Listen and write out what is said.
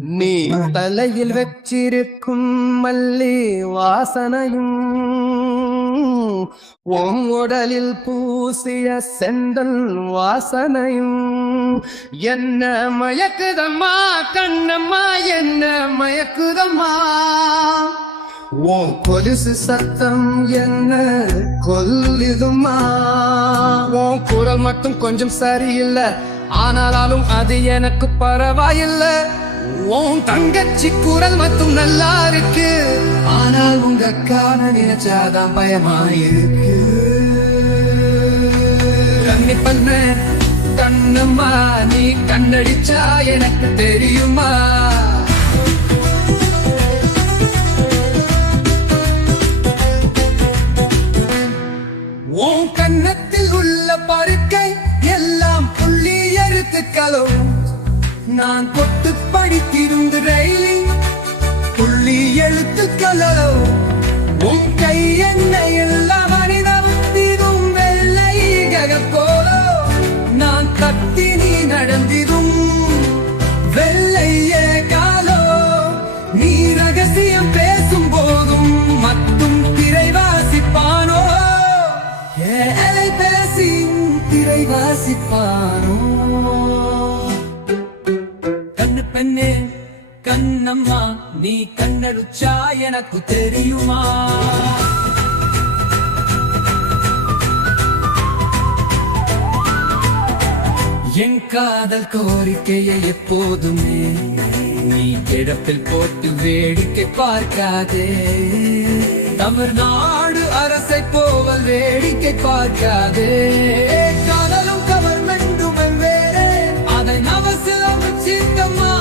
நீ தலையில் வச்சிருக்கும் மல்லி வாசனையும் உன் உடலில் பூசிய செந்தல் வாசனையும் என்ன மயக்குதம்மா கண்ணம்மா என்ன மயக்குதம்மா? உன் கொலுசு சத்தம் என்ன கொல்லுதுமா உன் குரல் மட்டும் கொஞ்சம் சரியில்லை. ஆனாலும் அது எனக்கு பரவாயில்ல. உன் தங்கச்சி குரல் மட்டும் நல்லா இருக்கு. ஆனால் உங்க காண நினைச்சாதான் பயமா இருக்கு கண்ணி பண்ண கண்ணம்மா நீ கண்ணடிச்சா எனக்கு தெரியுமா? உன் கன்னத்தில் உள்ள பருக்க எழுத்துக்களோ நான் கொட்டு படித்திருந்து ரயிலி புள்ளி எழுத்துக்களோ உன் கை என்ன எல்லா மனிதம் இதும் வெள்ளை ககப்போலோ நான் கத்தி நீ நடந்திரும் வெள்ளையே காலோ நீ ரகசியம் பேசும் போதும் மட்டும் திரை வாசிப்பானோ ஏழை பேசி திரை வாசிப்பானோ பெண்ணே கண்ணம்மா நீ கண்ணடிச்சா எனக்கு தெரியுமா? என் காதல் கோரிக்கையை எப்போதுமே நீ கிடப்பில் போட்டு வேடிக்கை பார்க்காதே. தமிழ்நாடு அரசை போவல் வேடிக்கை பார்க்காதே.